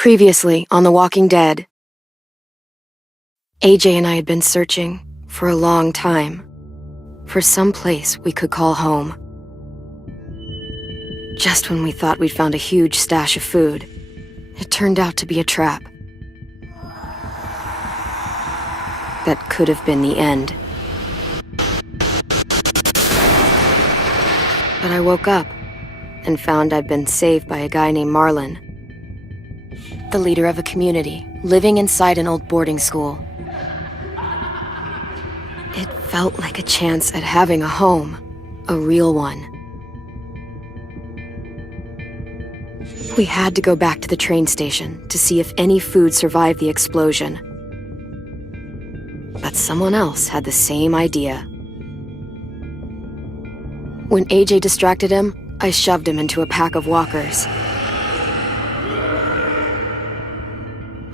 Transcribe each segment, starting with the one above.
Previously on The Walking Dead, AJ and I had been searching for a long time for some place we could call home. Just when we thought we'd found a huge stash of food, it turned out to be a trap. That could have been the end. But I woke up and found I'd been saved by a guy named Marlon, the leader of a community, living inside an old boarding school. It felt like a chance at having a home, a real one. We had to go back to the train station to see if any food survived the explosion. But someone else had the same idea. When AJ distracted him, I shoved him into a pack of walkers.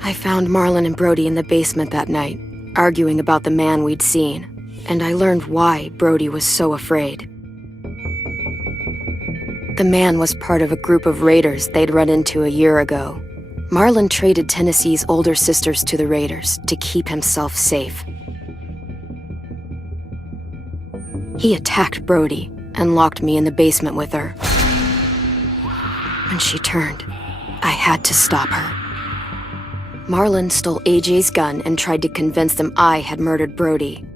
I found Marlon and Brody in the basement that night, arguing about the man we'd seen, and I learned why Brody was so afraid. The man was part of a group of raiders they'd run into a year ago. Marlon traded Tennessee's older sisters to the raiders to keep himself safe. He attacked Brody and locked me in the basement with her. When she turned, I had to stop her. Marlon stole AJ's gun and tried to convince them I had murdered Brody.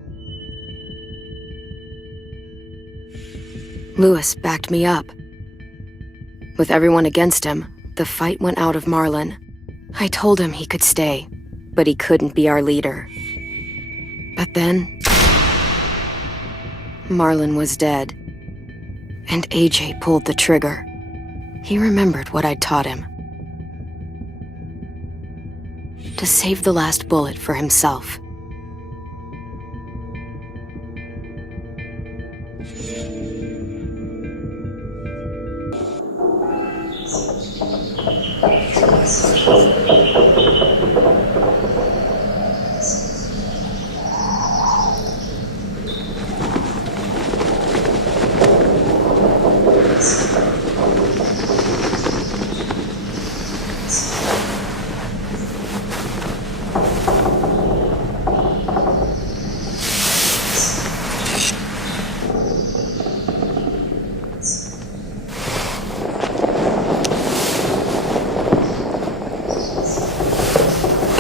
Lewis backed me up. With everyone against him, the fight went out of Marlon. I told him he could stay, but he couldn't be our leader. But then, Marlon was dead, and AJ pulled the trigger. He remembered what I'd taught him. To save the last bullet for himself.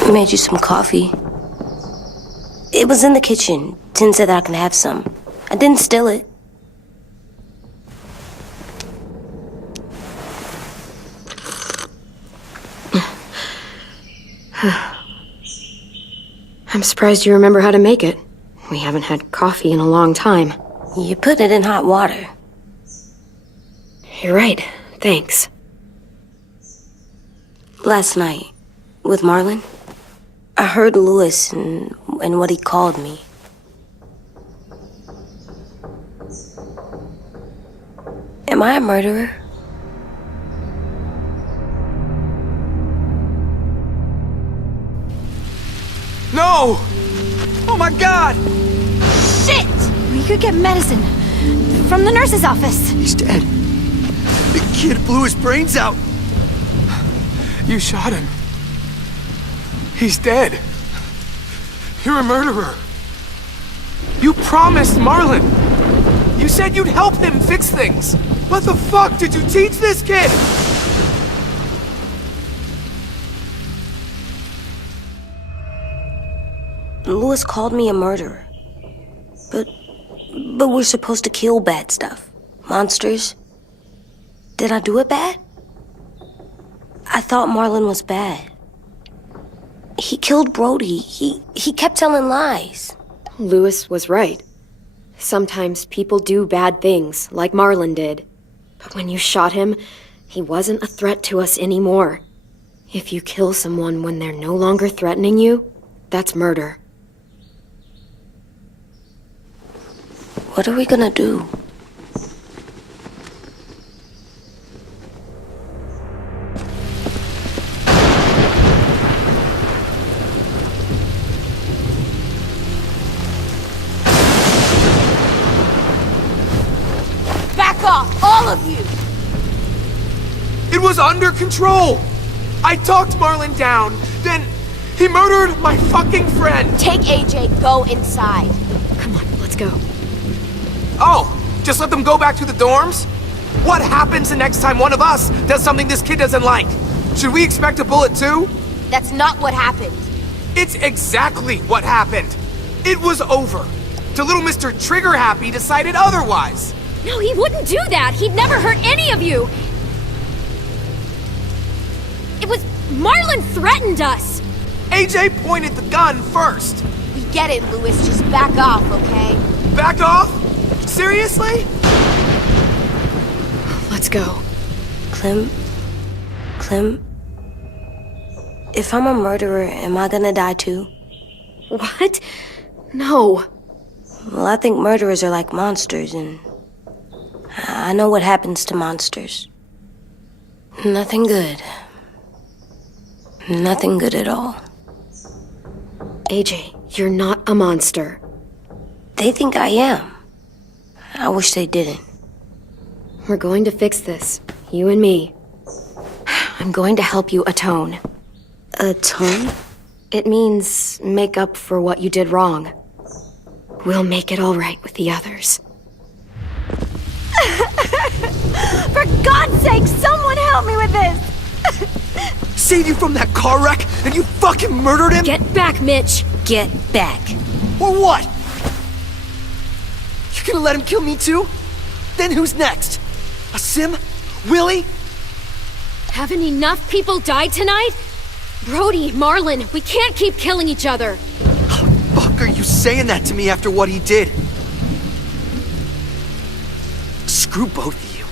I made you some coffee. It was in the kitchen. Tin said that I can have some. I didn't steal it. I'm surprised you remember how to make it. We haven't had coffee in a long time. You put it in hot water. You're right. Thanks. Last night, with Marlon, I heard Lewis and what he called me. Am I a murderer? No! Oh my God! Shit! We could get medicine from the nurse's office. He's dead. The kid blew his brains out. You shot him. He's dead. You're a murderer. You promised Marlon. You said you'd help him fix things. What the fuck did you teach this kid? Lewis called me a murderer. But we're supposed to kill bad stuff. Monsters. Did I do it bad? I thought Marlon was bad. He killed Brody. He kept telling lies. Lewis was right. Sometimes people do bad things, like Marlon did. But when you shot him, he wasn't a threat to us anymore. If you kill someone when they're no longer threatening you, that's murder. What are we gonna do? Back off, all of you! It was under control! I talked Marlon down, then he murdered my fucking friend! Take AJ, go inside. Come on, let's go. Oh, just let them go back to the dorms? What happens the next time one of us does something this kid doesn't like? Should we expect a bullet too? That's not what happened. It's exactly what happened. It was over. Till little Mr. Trigger Happy decided otherwise. No, he wouldn't do that. He'd never hurt any of you. It was Marlon threatened us. AJ pointed the gun first. We get it, Louis. Just back off, okay? Back off? Seriously? Let's go. Clem? If I'm a murderer, am I gonna die too? What? No. Well, I think murderers are like monsters, and I know what happens to monsters. Nothing good. Nothing good at all. AJ, you're not a monster. They think I am. I wish they didn't. We're going to fix this. You and me. I'm going to help you atone. Atone? It means make up for what you did wrong. We'll make it all right with the others. For God's sake, someone help me with this! Saved you from that car wreck, and you fucking murdered him? Get back, Mitch. Get back. Or what? You gonna let him kill me too? Then who's next? A Sim? Willie? Haven't enough people died tonight? Brody, Marlon, we can't keep killing each other. Fuck are you saying that to me after what he did? Screw both of you.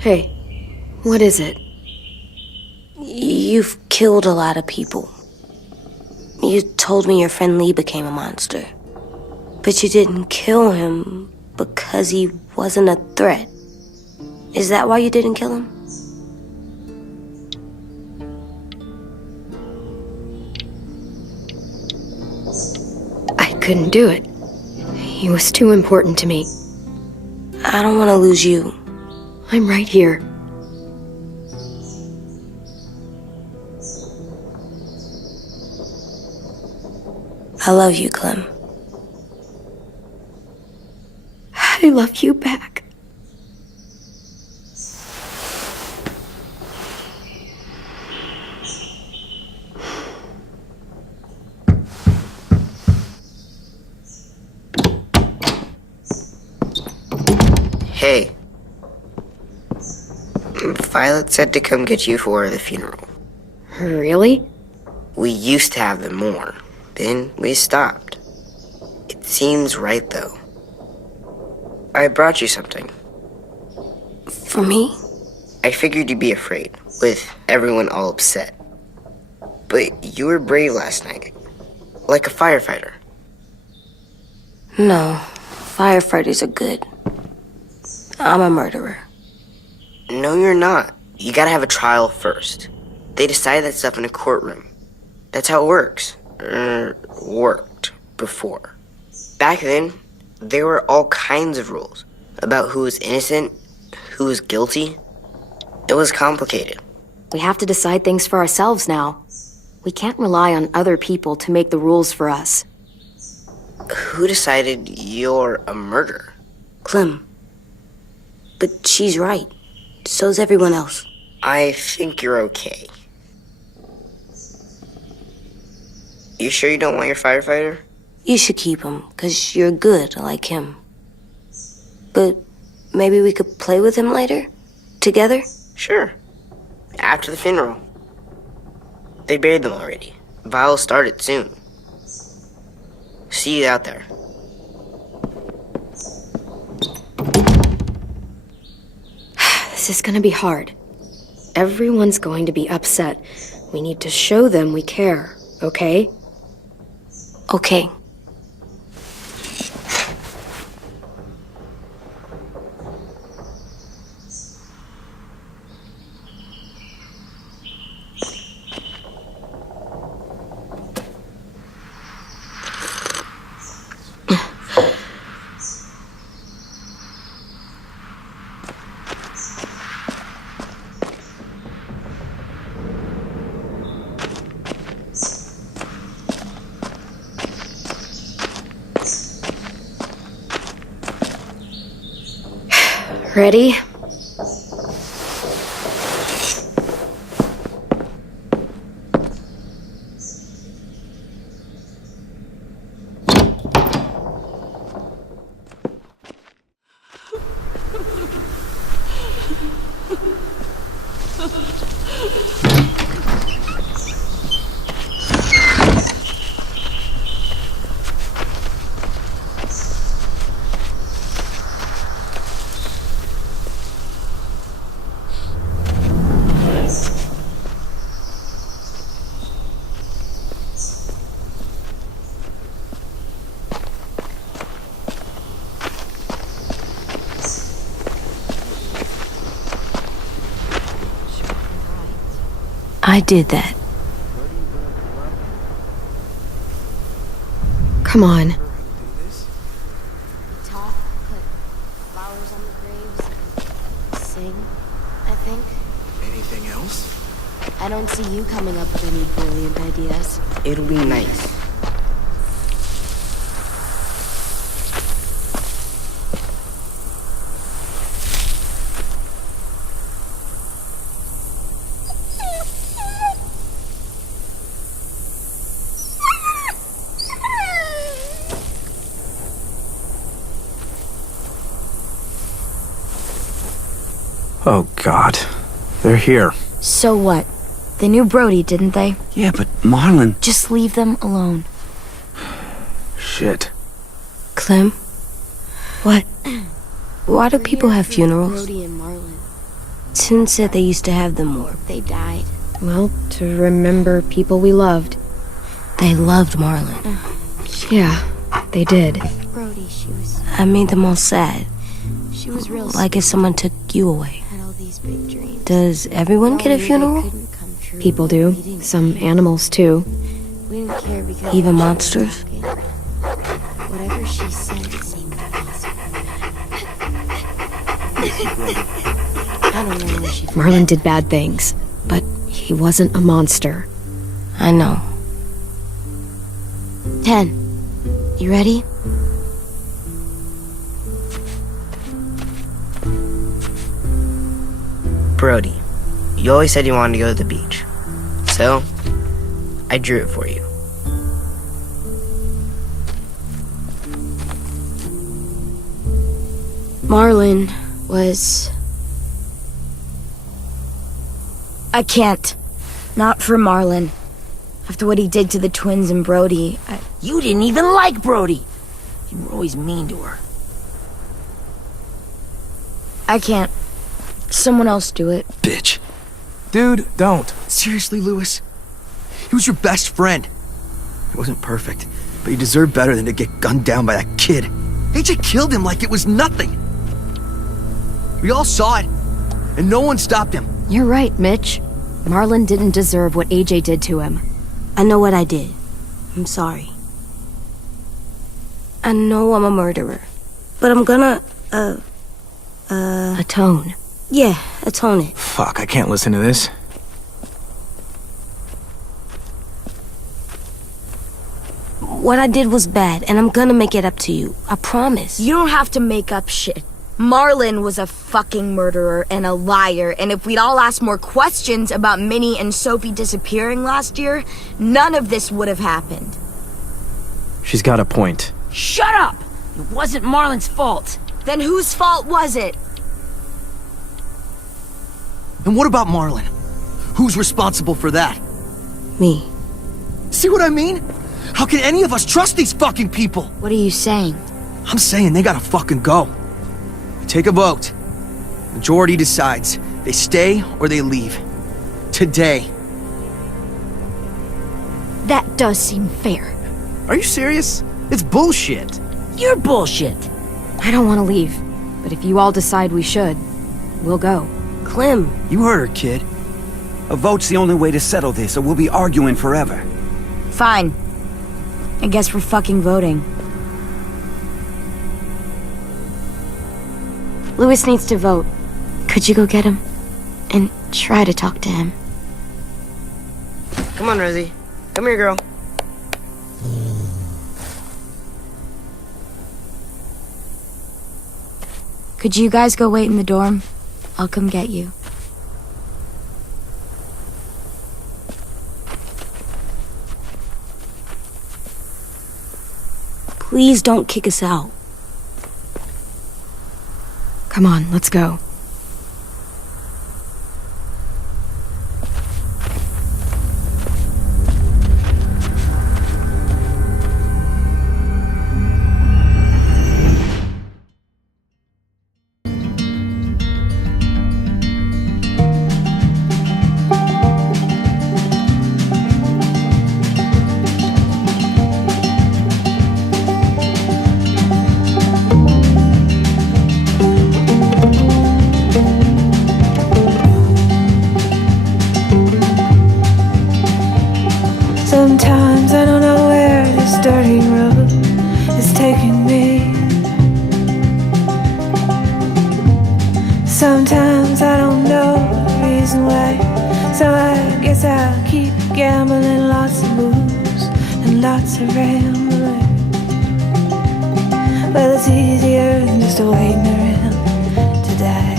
Hey, what is it? You've killed a lot of people. You told me your friend Lee became a monster. But you didn't kill him because he wasn't a threat. Is that why you didn't kill him? I couldn't do it. He was too important to me. I don't want to lose you. I'm right here. I love you, Clem. I love you back. Hey. Violet said to come get you for the funeral. Really? We used to have them more. Then we stopped. It seems right, though. I brought you something. For me? I figured you'd be afraid, with everyone all upset. But you were brave last night. Like a firefighter. No. Firefighters are good. I'm a murderer. No, you're not. You gotta have a trial first. They decide that stuff in a courtroom. That's how it works. Worked before. Back then, there were all kinds of rules about who was innocent, who was guilty. It was complicated. We have to decide things for ourselves now. We can't rely on other people to make the rules for us. Who decided you're a murderer? Clem. But she's right. So's everyone else. I think you're okay. You sure you don't want your firefighter? You should keep him, 'cause you're good like him. But maybe we could play with him later? Together? Sure. After the funeral. They buried them already. Vile'll start it soon. See you out there. This is gonna be hard. Everyone's going to be upset. We need to show them we care, okay? Okay. Ready? I did that. Come on. Talk, put flowers on the graves, and sing, I think. Anything else? I don't see you coming up with any brilliant ideas. It'll be nice. Oh, God. They're here. So what? They knew Brody, didn't they? Yeah, but Marlon... Just leave them alone. Shit. Clem? What? Why do people have funerals? Brody and Marlon. Tin said they used to have them more. They died. Well, to remember people we loved. They loved Marlon. Yeah, they did. Brody, she was made them all sad. real Like if someone took you away. had all these big dreams. Does everyone get a funeral? Couldn't come true. People do. We didn't Some care. animals, too. We didn't care because Even she was monsters? talking. Whatever she said seemed possible. I don't know where she Marlon did bad things, but he wasn't a monster. I know. 10. You ready? Brody, you always said you wanted to go to the beach. So, I drew it for you. Marlon was... I can't. Not for Marlon. After what he did to the twins and Brody, You didn't even like Brody. You were always mean to her. I can't. Someone else do it. Bitch. Dude, don't. Seriously, Lewis? He was your best friend. He wasn't perfect, but he deserved better than to get gunned down by that kid. AJ killed him like it was nothing. We all saw it, and no one stopped him. You're right, Mitch. Marlon didn't deserve what AJ did to him. I know what I did. I'm sorry. I know I'm a murderer. But I'm gonna, Atone. yeah, atone it. Fuck, I can't listen to this. What I did was bad, and I'm gonna make it up to you. I promise. You don't have to make up shit. Marlon was a fucking murderer and a liar, and if we'd all asked more questions about Minnie and Sophie disappearing last year, none of this would have happened. She's got a point. Shut up! It wasn't Marlon's fault. Then whose fault was it? And what about Marlon? Who's responsible for that? Me. See what I mean? How can any of us trust these fucking people? What are you saying? I'm saying they gotta fucking go. We take a vote. Majority decides. They stay or they leave. Today. That does seem fair. Are you serious? It's bullshit. You're bullshit. I don't want to leave, but if you all decide we should, we'll go. Clem. You heard her, kid. A vote's the only way to settle this, or we'll be arguing forever. Fine. I guess we're fucking voting. Lewis needs to vote. Could you go get him? And try to talk to him. Come on, Rosie. Come here, girl. Could Could you guys go wait in the dorm? I'll come get you. Please don't kick us out. Come on, let's go. Sometimes I don't know where this dirty road is taking me. Sometimes I don't know the reason why, so I guess I'll keep gambling. Lots of moves and lots of rambling. Well, it's easier than just waiting around to die.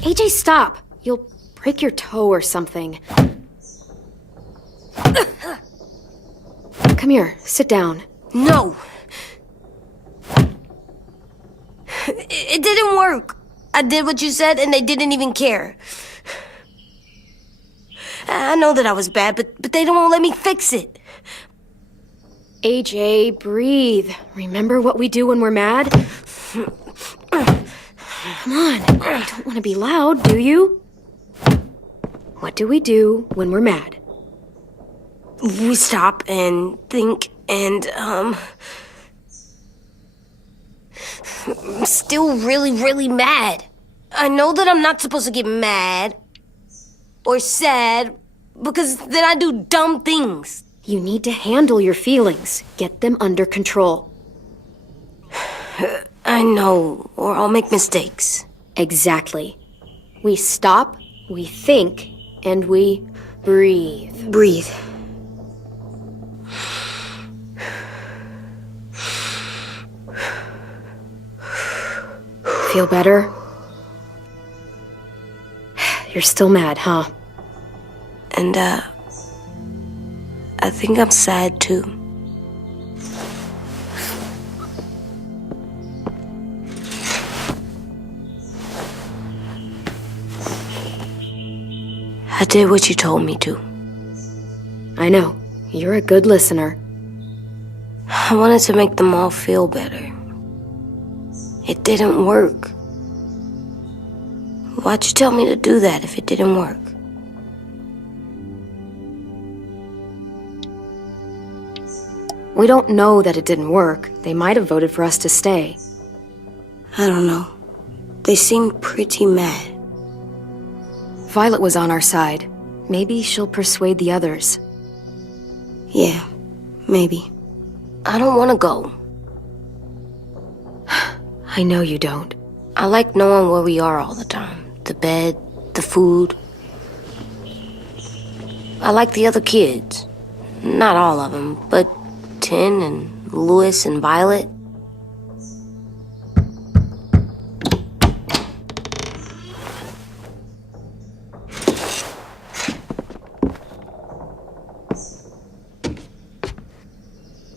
AJ, stop! You'll break your toe or something. Come here, sit down. No! It didn't work. I did what you said and they didn't even care. I know that I was bad, but they don't let me fix it. AJ, breathe. Remember what we do when we're mad? Come on, you don't want to be loud, do you? What do we do when we're mad? We stop and think and, I'm still really, really mad. I know that I'm not supposed to get mad or sad because then I do dumb things. You need to handle your feelings. Get them under control. I know, or I'll make mistakes. Exactly. We stop, we think, and we breathe. Breathe. Feel better? You're still mad, huh? And, I think I'm sad too. I did what you told me to. I know. You're a good listener. I wanted to make them all feel better. It didn't work. Why'd you tell me to do that if it didn't work? We don't know that it didn't work. They might have voted for us to stay. I don't know. They seemed pretty mad. Violet was on our side. Maybe she'll persuade the others. Yeah, maybe. I don't want to go. I know you don't. I like knowing where we are all the time. The bed, the food. I like the other kids. Not all of them, but Tin and Louis and Violet.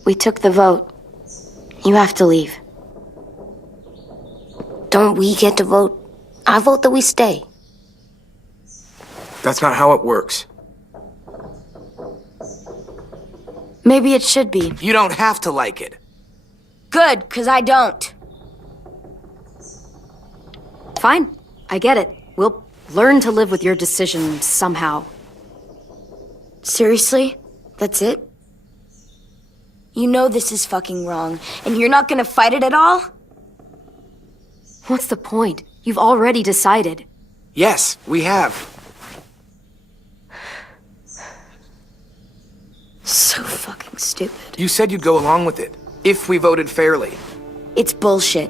We took the vote. You have to leave. Don't when we get to vote, I vote that we stay. That's not how it works. Maybe it should be. You don't have to like it. Good, 'cause I don't. Fine, I get it. We'll learn to live with your decision somehow. Seriously? That's it? You know this is fucking wrong, and you're not gonna fight it at all? What's the point? You've already decided. Yes, we have. So fucking stupid. You said you'd go along with it, if we voted fairly. It's bullshit.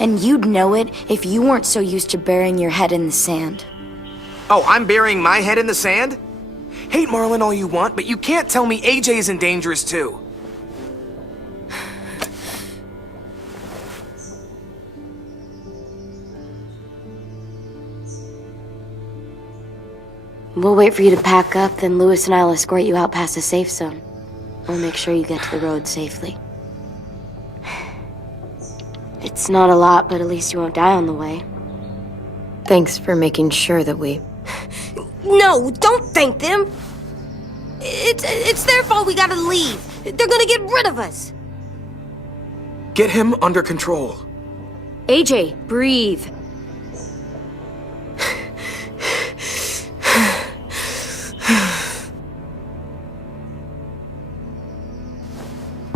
And you'd know it if you weren't so used to burying your head in the sand. Oh, I'm burying my head in the sand? Hate Marlin all you want, but you can't tell me AJ's in dangerous too. We'll wait for you to pack up, then Lewis and I'll escort you out past the safe zone. We'll make sure you get to the road safely. It's not a lot, but at least you won't die on the way. Thanks for making sure that we... No, don't thank them! It's their fault we gotta leave. They're gonna get rid of us. Get him under control. AJ, breathe.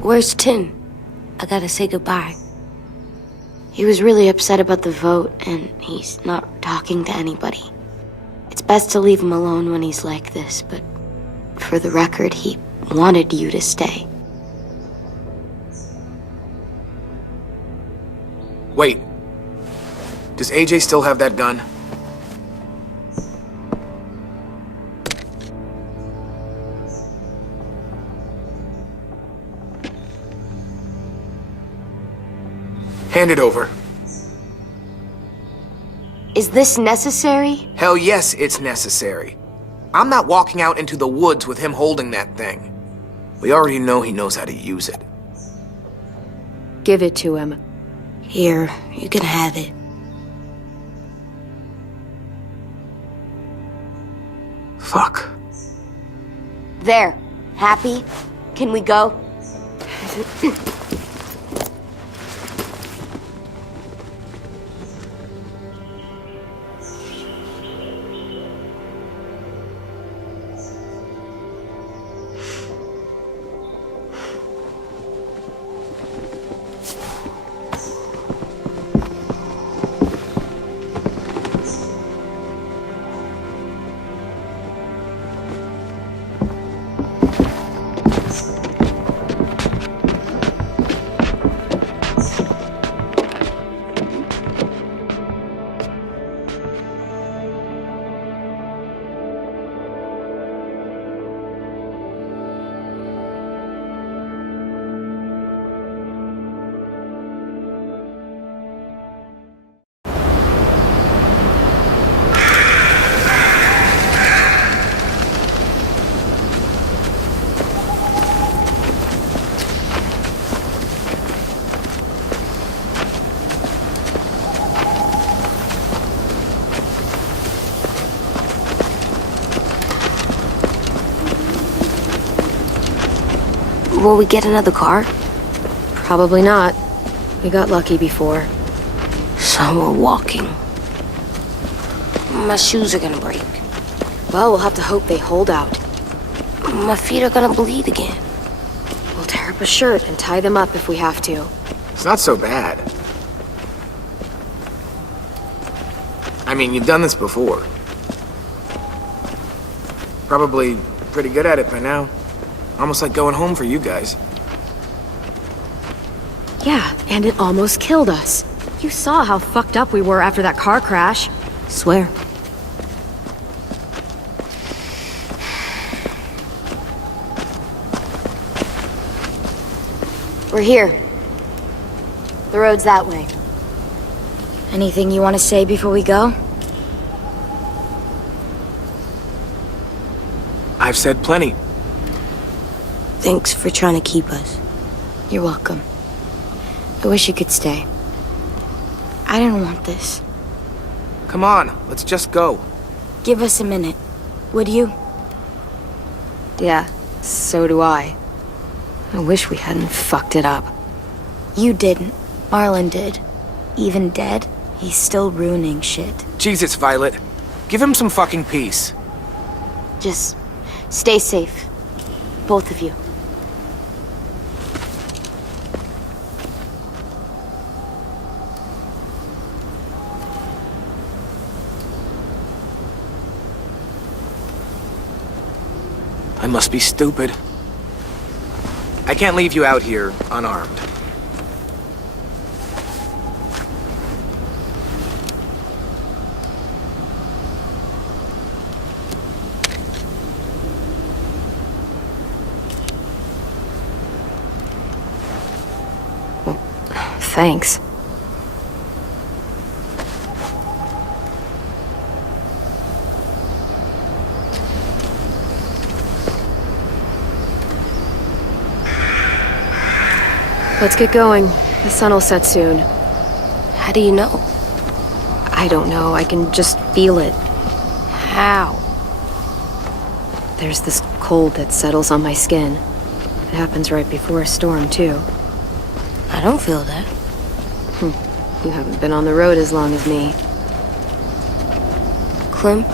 Where's Tim? I gotta say goodbye. He was really upset about the vote, and he's not talking to anybody. It's best to leave him alone when he's like this, but for the record, he wanted you to stay. Wait. Does AJ still have that gun? Hand it over. Is this necessary? Hell yes, it's necessary. I'm not walking out into the woods with him holding that thing. We already know he knows how to use it. Give it to him. Here, you can have it. Fuck. There. Happy? Can we go? Will we get another car? Probably not. We got lucky before. So we're walking. My shoes are gonna break. Well, we'll have to hope they hold out. My feet are gonna bleed again. We'll tear up a shirt and tie them up if we have to. It's not so bad. I mean, you've done this before. Probably pretty good at it by now. Almost like going home for you guys. Yeah, and it almost killed us. You saw how fucked up we were after that car crash. Swear. We're here. The road's that way. Anything you want to say before we go? I've said plenty. Thanks for trying to keep us. You're welcome. I wish you could stay. I didn't want this. Come on, let's just go. Give us a minute. Would you? Yeah, so do I. I wish we hadn't fucked it up. You didn't. Marlon did. Even dead, he's still ruining shit. Jesus, Violet. Give him some fucking peace. Just stay safe. Both of you. I must be stupid. I can't leave you out here unarmed. Thanks. Let's get going. The sun will set soon. How do you know? I don't know. I can just feel it. How? There's this cold that settles on my skin. It happens right before a storm, too. I don't feel that. You haven't been on the road as long as me. Clem?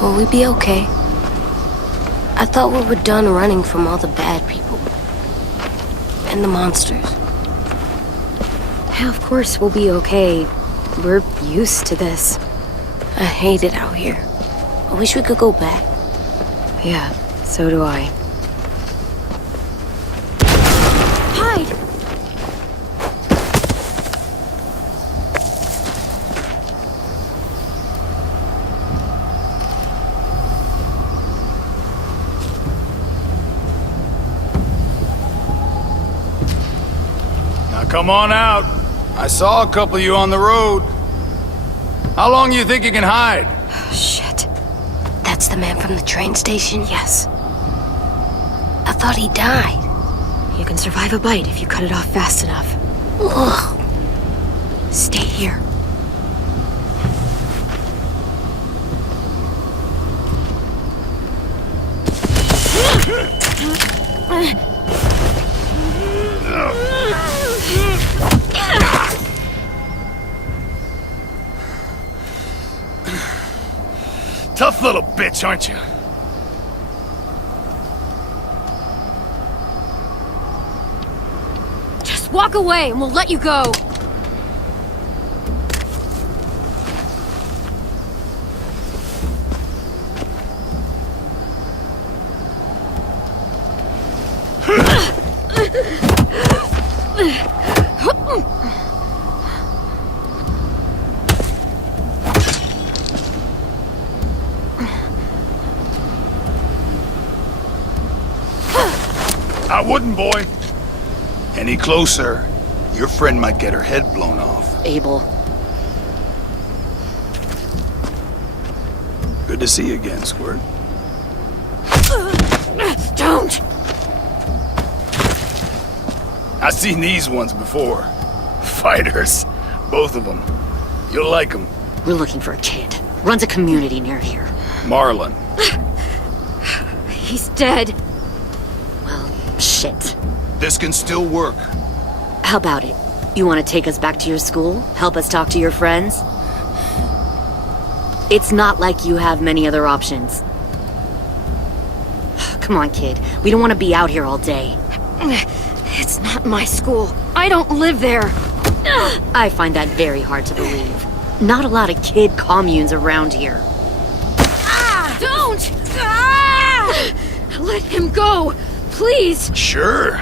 Will we be okay? I thought we were done running from all the bad people. And the monsters. Yeah, of course we'll be okay. We're used to this. I hate it out here. I wish we could go back. Yeah, so do I. Hide! Now come on out. I saw a couple of you on the road. How long do you think you can hide? Shit. That's the man from the train station? Yes. I thought he died. You can survive a bite if you cut it off fast enough. Ugh. Stay here. Tough little bitch, aren't you? Just walk away and we'll let you go. I wouldn't, boy. Any closer, your friend might get her head blown off. Abel. Good to see you again, Squirt. Don't! I've seen these ones before. Fighters. Both of them. You'll like them. We're looking for a kid. Runs a community near here. Marlon. He's dead. Well, shit. This can still work. How about it? You want to take us back to your school? Help us talk to your friends? It's not like you have many other options. Come on, kid. We don't want to be out here all day. It's not my school. I don't live there. I find that very hard to believe. Not a lot of kid communes around here. Don't! Let him go, please. Sure.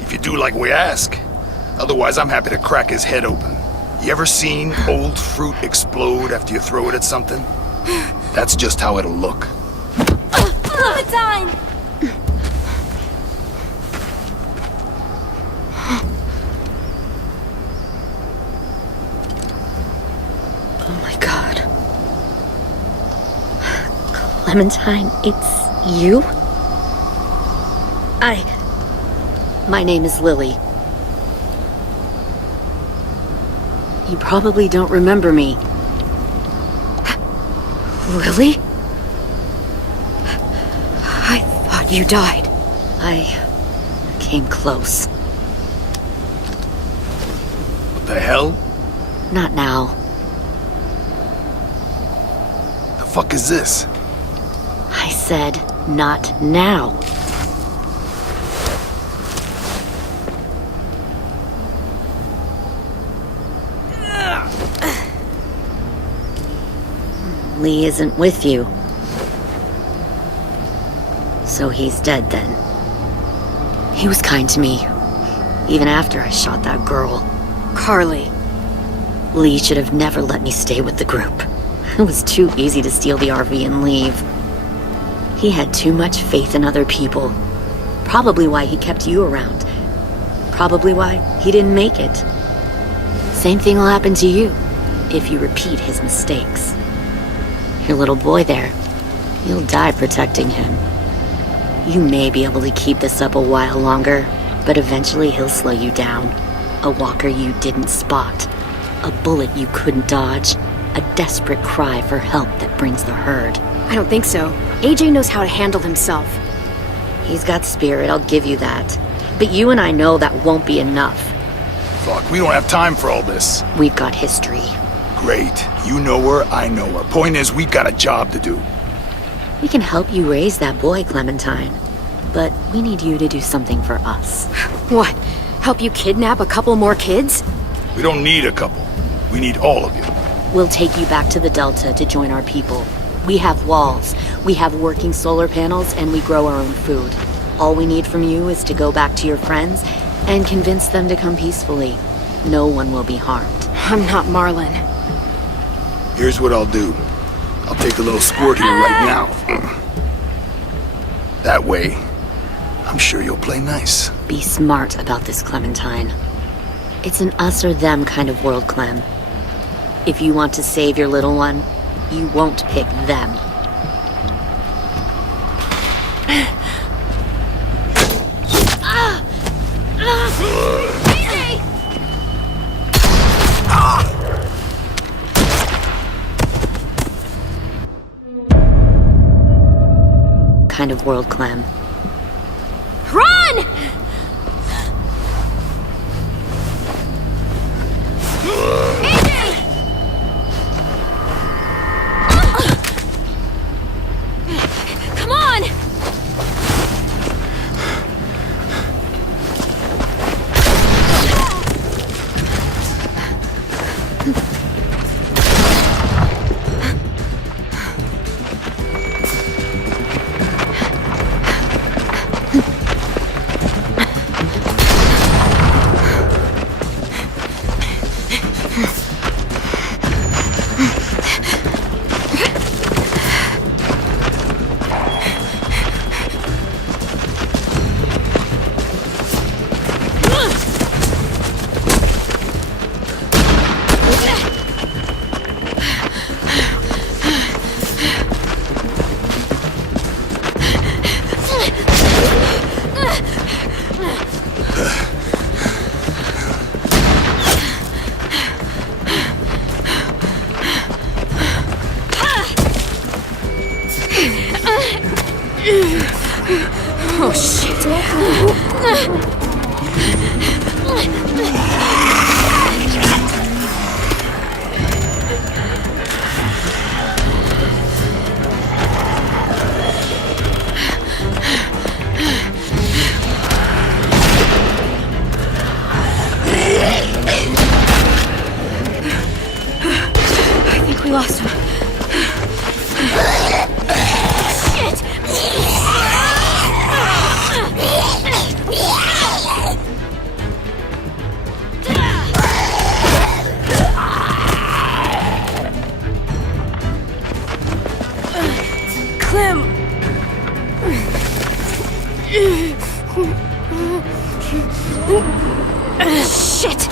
If you do like we ask. Otherwise, I'm happy to crack his head open. You ever seen old fruit explode after you throw it at something? That's just how it'll look. Clementine! Oh my god. Clementine, it's you? My name is Lily. You probably don't remember me. Lily? I thought you died. I came close. What the hell? Not now. The fuck is this? I said, not now. Lee isn't with you. So he's dead then. He was kind to me, even after I shot that girl. Carly. Lee should have never let me stay with the group. It was too easy to steal the RV and leave. He had too much faith in other people. Probably why he kept you around. Probably why he didn't make it. Same thing will happen to you if you repeat his mistakes. Your little boy there, you'll die protecting him. You may be able to keep this up a while longer, but eventually he'll slow you down. A walker you didn't spot. A bullet you couldn't dodge. A desperate cry for help that brings the herd. I don't think so. AJ knows how to handle himself. He's got spirit, I'll give you that. But you and I know that won't be enough. Fuck, we don't have time for all this. We've got history. Great. You know her, I know her. Point is, we've got a job to do. We can help you raise that boy, Clementine. But we need you to do something for us. What? Help you kidnap a couple more kids? We don't need a couple. We need all of you. We'll take you back to the Delta to join our people. We have walls, we have working solar panels, and we grow our own food. All we need from you is to go back to your friends and convince them to come peacefully. No one will be harmed. I'm not Marlon. Here's what I'll do. I'll take a little squirt here right now. That way, I'm sure you'll play nice. Be smart about this, Clementine. It's an us or them kind of world, Clem. If you want to save your little one, you won't pick them. Kind of world, Clem. Run! Come on! Oh, shit. I think we lost him. Clem! Shit!